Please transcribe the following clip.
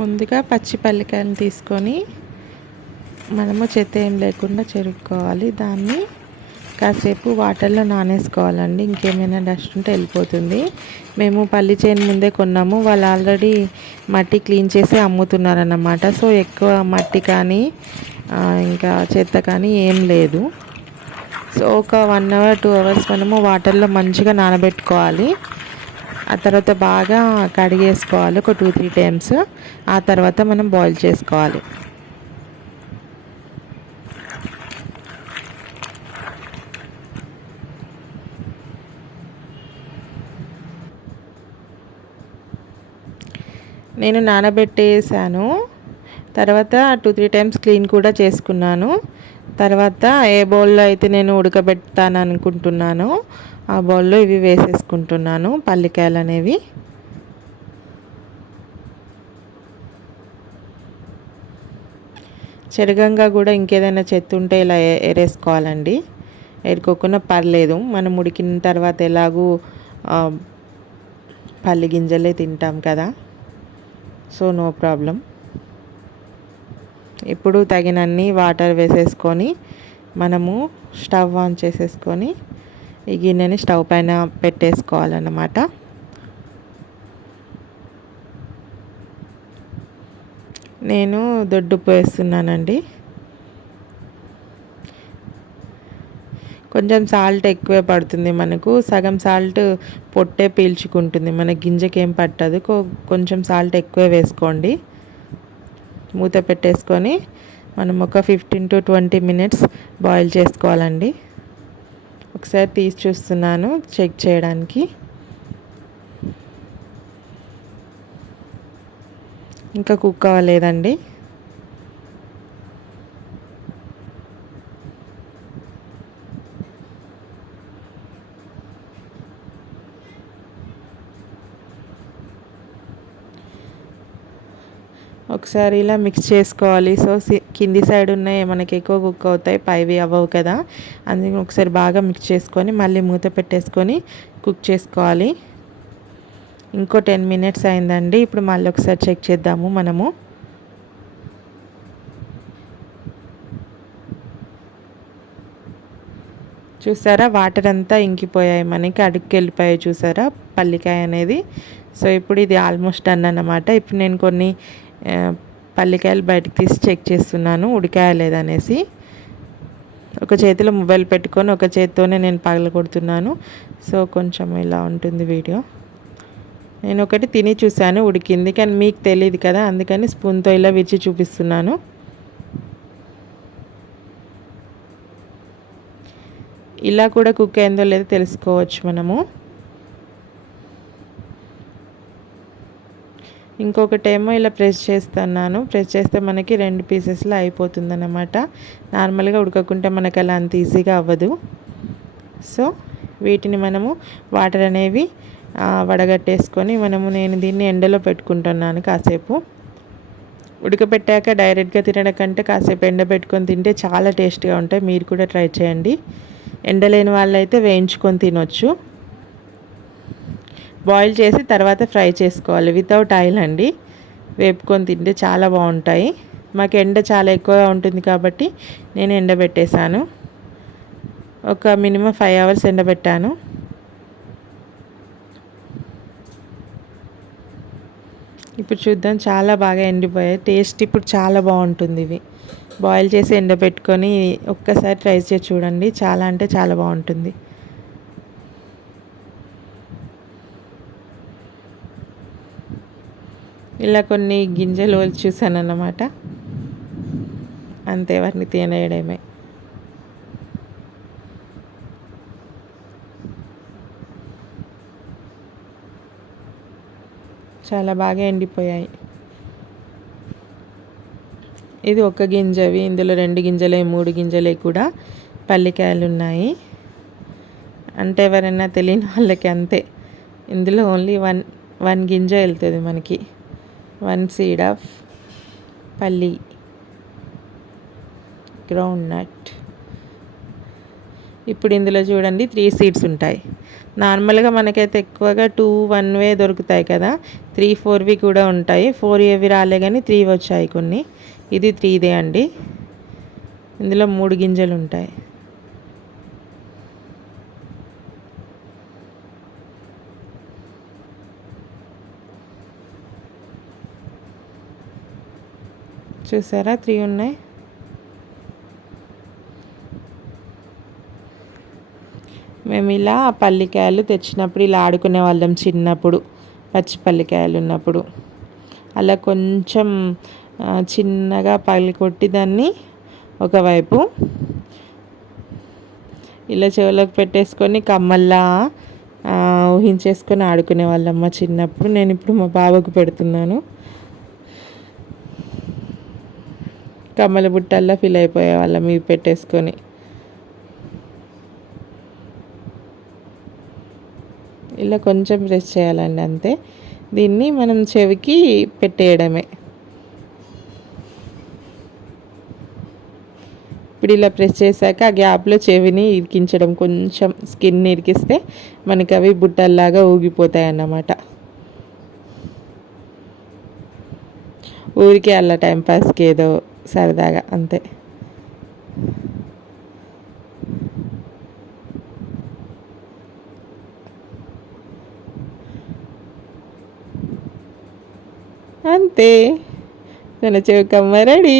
ముందుగా పచ్చి పల్లికాయలను తీసుకొని మనము చెత్త ఏం లేకుండా చెరుక్కోవాలి. దాన్ని కాసేపు వాటర్లో నానేసుకోవాలండి. ఇంకేమైనా డస్ట్ ఉంటే వెళ్ళిపోతుంది. మేము పల్లి చేను ముందే కొన్నాము. వాళ్ళు ఆల్రెడీ మట్టి క్లీన్ చేసి అమ్ముతున్నారన్నమాట. సో ఎక్కువ మట్టి కానీ ఇంకా చెత్త కానీ ఏం లేదు. సో ఒక వన్ అవర్ టూ అవర్స్ మనము వాటర్లో మంచిగా నానబెట్టుకోవాలి. ఆ తర్వాత బాగా కడిగేసుకోవాలి ఒక టూ త్రీ టైమ్స్ ఆ తర్వాత మనం బాయిల్ చేసుకోవాలి. నేను నానబెట్టేసాను. తర్వాత టూ త్రీ టైమ్స్ క్లీన్ కూడా చేసుకున్నాను. తర్వాత ఏ బౌల్లో అయితే నేను ఉడకబెడతాను అనుకుంటున్నానో ఆ బౌల్లో ఇవి వేసేసుకుంటున్నాను పల్లికాయలు అనేవి. చెరగంగా కూడా ఇంకేదైనా చెత్త ఉంటే ఇలా ఎరేసుకోవాలండి. ఏరుకోకుండా పర్లేదు. మనం ఉడికిన తర్వాత ఎలాగూ పల్లి గింజలే తింటాం కదా. So no problem. ఇప్పుడు తగినన్ని వాటర్ వేసేసుకొని మనము స్టవ్ ఆన్ చేసేసుకొని ఈ గిన్నెని స్టవ్ పైన పెట్టేసుకోవాలన్నమాట. నేను దొడ్డుప్పు వేస్తున్నానండి. కొంచెం సాల్ట్ ఎక్కువే పడుతుంది మనకు. సగం సాల్ట్ పొట్టే పీల్చుకుంటుంది. మన గింజకి పట్టదు. కొంచెం సాల్ట్ ఎక్కువే వేసుకోండి. మూత పెట్టేసుకొని మనం ఒక fifteen to twenty minutes boil చేసుకోవాలండి. ఒకసారి తీసి చూస్తున్నాను చెక్ చేయడానికి. ఇంకా కుక్ అవ్వలేదండి. ఒకసారి ఇలా మిక్స్ చేసుకోవాలి. సో కింది సైడ్ ఉన్నాయి మనకి ఎక్కువ కుక్ అవుతాయి. పైవి అవ్వవు కదా. అందుకని ఒకసారి బాగా మిక్స్ చేసుకొని మళ్ళీ మూత పెట్టేసుకొని కుక్ చేసుకోవాలి. ఇంకో టెన్ మినిట్స్ అయిందండి. ఇప్పుడు మళ్ళీ ఒకసారి చెక్ చేద్దాము మనము. చూసారా? వాటర్ అంతా ఇంకిపోయాయి మనకి. అడుగుకి వెళ్ళిపోయాయి చూసారా? పల్లికాయ అనేది. సో ఇప్పుడు ఇది ఆల్మోస్ట్ డన్ అన్నమాట. ఇప్పుడు నేను కొన్ని పల్లికాయలు బయటకు తీసి చెక్ చేస్తున్నాను ఉడికాయ లేదనేసి ఒక చేతిలో మొబైల్ పెట్టుకొని ఒక చేతితోనే నేను పగల కొడుతున్నాను సో కొంచెం ఇలా ఉంటుంది వీడియో. నేను ఒకటి తిని చూశాను ఉడికింది. కానీ మీకు తెలియదు కదా అందుకని స్పూన్తో ఇలా విచ్చి చూపిస్తున్నాను. ఇలా కూడా కుక్ అయిందో లేదో తెలుసుకోవచ్చు మనము. ఇంకొకటేమో ఇలా ప్రెస్ చేస్తున్నాను. ప్రెస్ చేస్తే మనకి రెండు పీసెస్లో అయిపోతుందన్నమాట. నార్మల్గా ఉడకకుంటే మనకు అలా అంత ఈజీగా అవ్వదు. సో వీటిని మనము వాటర్ అనేవి వడగట్టేసుకొని మనము నేను దీన్ని ఎండలో పెట్టుకుంటున్నాను కాసేపు. ఉడకపెట్టాక డైరెక్ట్గా తినడం కంటే కాసేపు ఎండబెట్టుకొని తింటే చాలా టేస్ట్గా ఉంటాయి. మీరు కూడా ట్రై చేయండి. ఎండలేని వాళ్ళైతే వేయించుకొని తినొచ్చు. బాయిల్ చేసి తర్వాత ఫ్రై చేసుకోవాలి. వితౌట్ ఆయిల్ అండి. వేపుకొని తింటే చాలా బాగుంటాయి. మాకు ఎండ చాలా ఎక్కువగా ఉంటుంది కాబట్టి నేను ఎండబెట్టేశాను. ఒక మినిమం ఫైవ్ అవర్స్ ఎండబెట్టాను. ఇప్పుడు చూద్దాం చాలా బాగా ఎండిపోయాయి. టేస్ట్ ఇప్పుడు చాలా బాగుంటుంది ఇవి. బాయిల్ చేసి ఎండబెట్టుకొని ఒక్కసారి ట్రై చేసి చూడండి. చాలా అంటే చాలా బాగుంటుంది. ఇలా కొన్ని గింజలు చూసాను అన్నమాట అంతే వాటిని తినేయడమే. చాలా బాగా ఎండిపోయాయి. ఇది ఒక గింజవి ఇందులో రెండు గింజలే మూడు గింజలే కూడా పల్లికాయలు ఉన్నాయి అంటే ఎవరైనా తెలియని వాళ్ళకి అంతే. ఇందులో ఓన్లీ వన్ వన్ గింజ వెళ్తుంది మనకి. వన్ సీడ్ ఆఫ్ పల్లి గ్రౌండ్ నట్ ఇప్పుడు ఇందులో చూడండి త్రీ సీడ్స్ ఉంటాయి. నార్మల్గా మనకైతే ఎక్కువగా టూ వన్ వే దొరుకుతాయి కదా. త్రీ ఫోర్వి కూడా ఉంటాయి. ఫోర్ ఏవి రాలే కానీ త్రీ వచ్చాయి కొన్ని. ఇది త్రీదే అండి. ఇందులో మూడు గింజలు ఉంటాయి. చూసారా? త్రీ ఉన్నాయి. మేము ఇలా పల్లికాయలు తెచ్చినప్పుడు ఇలా ఆడుకునే వాళ్ళం చిన్నప్పుడు పచ్చి పల్లికాయలు ఉన్నప్పుడు. అలా కొంచెం చిన్నగా పల్లి కొట్టి దాన్ని ఒకవైపు ఇలా చెవులకు పెట్టేసుకొని కమ్మల్లా ఊహించేసుకొని ఆడుకునే వాళ్ళమ్మ చిన్నప్పుడు. నేను ఇప్పుడు మా బాబుకు పెడుతున్నాను. కమ్మల బుట్టల్లో ఫిల్ అయిపోయే వాళ్ళం ఇవి పెట్టేసుకొని. ఇలా కొంచెం ప్రెస్ చేయాలండి అంతే. దీన్ని మనం చెవికి పెట్టేయడమే. ఇప్పుడు ఇలా ప్రెస్ చేశాక ఆ గ్యాప్లో చెవిని ఇరికించడం కొంచెం స్కిన్ ఇరికిస్తే మనకి అవి బుట్టల్లాగా ఊగిపోతాయి అన్నమాట ఊరికే అలా టైంపాస్కి ఏదో సరదాగా అంతే. అంతే. మన చౌకమ్మ రెడీ.